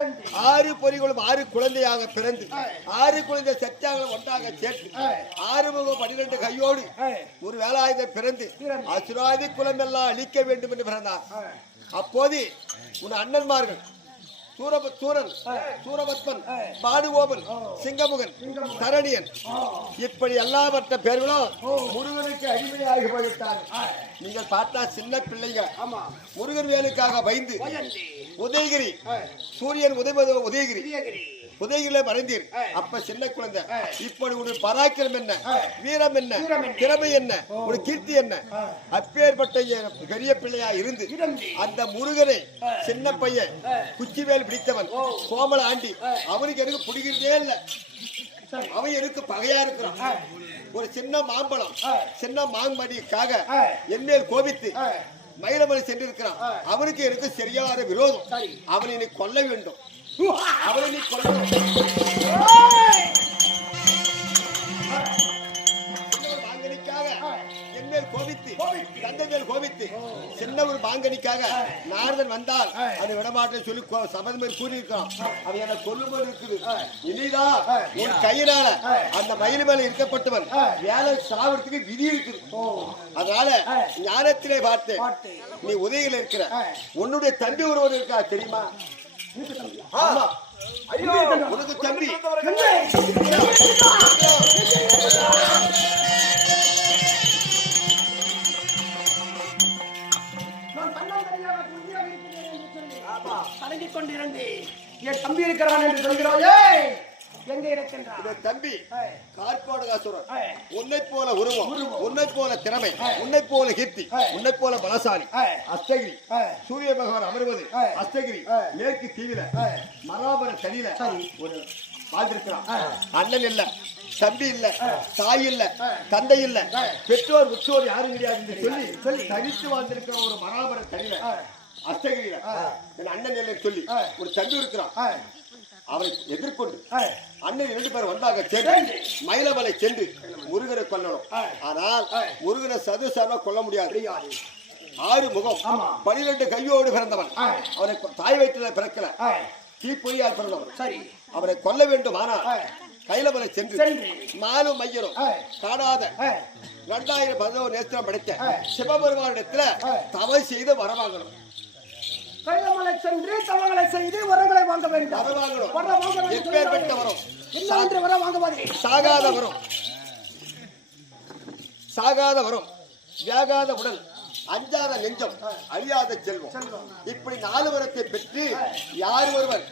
ஆறு பொறிகளும் ஆறு குழந்தையாக பிறந்து ஆறு குழந்தை சத்தியாக ஒன்றாக சேர்த்து ஆறுமுகம் 12 கையோடு ஒரு வேலாயுதம் பிறந்து அசுராதி குலம் எல்லாம் அழிக்க வேண்டும் என்று பிறந்தார். அப்போது உன் அண்ணன்மார்கள் சூரன், சூரபத்மன், பாடுகோபன், சிங்கமுகன், தரணியன் இப்படி எல்லாவற்ற பேர்களும் முருகனுக்கு அடிமையாகி போய்விட்டார்கள். நீங்கள் பார்த்தா சின்ன பிள்ளைங்க முருகன் வேலுக்காக பயந்து உதயகிரி சூரியன் உதயகிரியில மறைந்தீர். அப்ப சின்ன குழந்தை இப்படி ஒரு பராக்கிரம் என்ன, வீரம் என்ன, திறமை என்ன, ஒரு கீர்த்தி என்ன, அப்பேற்பட்ட பெரிய பிள்ளையா இருந்து அந்த முருகனை சின்ன பையன் குச்சிவேல் பிடித்தவன் கோமல ஆண்டி அவனுக்கு எனக்கு பிடிக்கிறதே இல்லை. அவன் எனக்கு பகையா இருக்கிறான். ஒரு சின்ன மாம்பழம் சின்ன மாங்கடிக்காக என்மேல் கோபித்து மயிலமலை சென்றிருக்கிறான். அவனுக்கு எனக்கு சரியான விரோதம். அவனை நீ கொல்ல வேண்டும். அவனை நீ கொல்ல மாங்கனிக்காக என்மேல் கோபித்து தந்தை மேல் கோபித்து சின்ன ஒரு மாங்கனிக்காக நாரதன் வந்தால் அதை விடமாட்டேன்னு சொல்லி சபதம் மேல் கூறியிருக்கான். அவன் என்ன கொல்லும்போது இருக்குது. இனிதான் உன் கையினால அந்த மயில் மேல இருக்கப்பட்டவன் வேலை சாவறதுக்கு விதி இருக்குது. அதனால ஞானத்திலே பார்த்து நீ உதவியில் இருக்கிற உன்னுடைய தம்பி ஒருவர் இருக்கா தெரியுமா? ஆமா, உனக்கு தம்பி அடங்கிக் கொண்டிருந்து என் தம்பி இருக்கிறான் என்று சொல்கிறாயே, எங்க இருக்கின்றான் தம்பி? கார்கோடகாசுரன் உன்னை போல உருவம், உன்னை போல திறமை, உன்னை போல கீர்த்தி, உன்னை போல பலசாலி அஸ்தகிரி சூரிய பகவான் அமர்வது அஸ்தகிரி மேற்கு தீவிர மராபர தனியில ஒரு வாழ்ந்திருக்கிறான். அண்ணன் இல்ல, தம்பி இல்ல, தாய் இல்ல, தந்தை இல்ல, பெற்றோர் உற்றோர் யாரும் கிடையாது என்று சொல்லி தனித்து வாழ்ந்திருக்கிற ஒரு மராபர தனியில அஸ்தகிரியில என் அண்ணன் இல்லை சொல்லி ஒரு தம்பி இருக்கிறான். அவரை எதிர்கொண்டு அண்ணன் 2 பேர் வந்தாக சென்று மயிலமலை சென்று முருகனை கொல்லணும். ஆனால் முருகனை சதுசாரமா கொல்ல முடியாது. 6 முகம் 12 கையோடு பிறந்தவன். அவனை தாய் வயிற்றில பிறக்கல, தீப்பொறியால் பிறந்தவன். சரி, அவனை கொல்ல வேண்டும். ஆனால் கைலமலை சென்று 4 மையரும் காணாத 2011 நேத்திரம் படைத்த சிவபெருமானிடத்துல தவறு செய்து வரவாங்கணும். கைலமலை சென்று தவங்களை செய்து வரங்களை வாங்க வேண்டும். எப்பேற்பட்ட வரும்? என்ன வர வாங்குவாங்க? சாகாத வரும், சாகாத வரும், வியாகாத உடல், அஞ்சாத நெஞ்சம், அழியாத செல்வம், இப்படி 4 வரத்தை பெற்று யார் ஒருவர்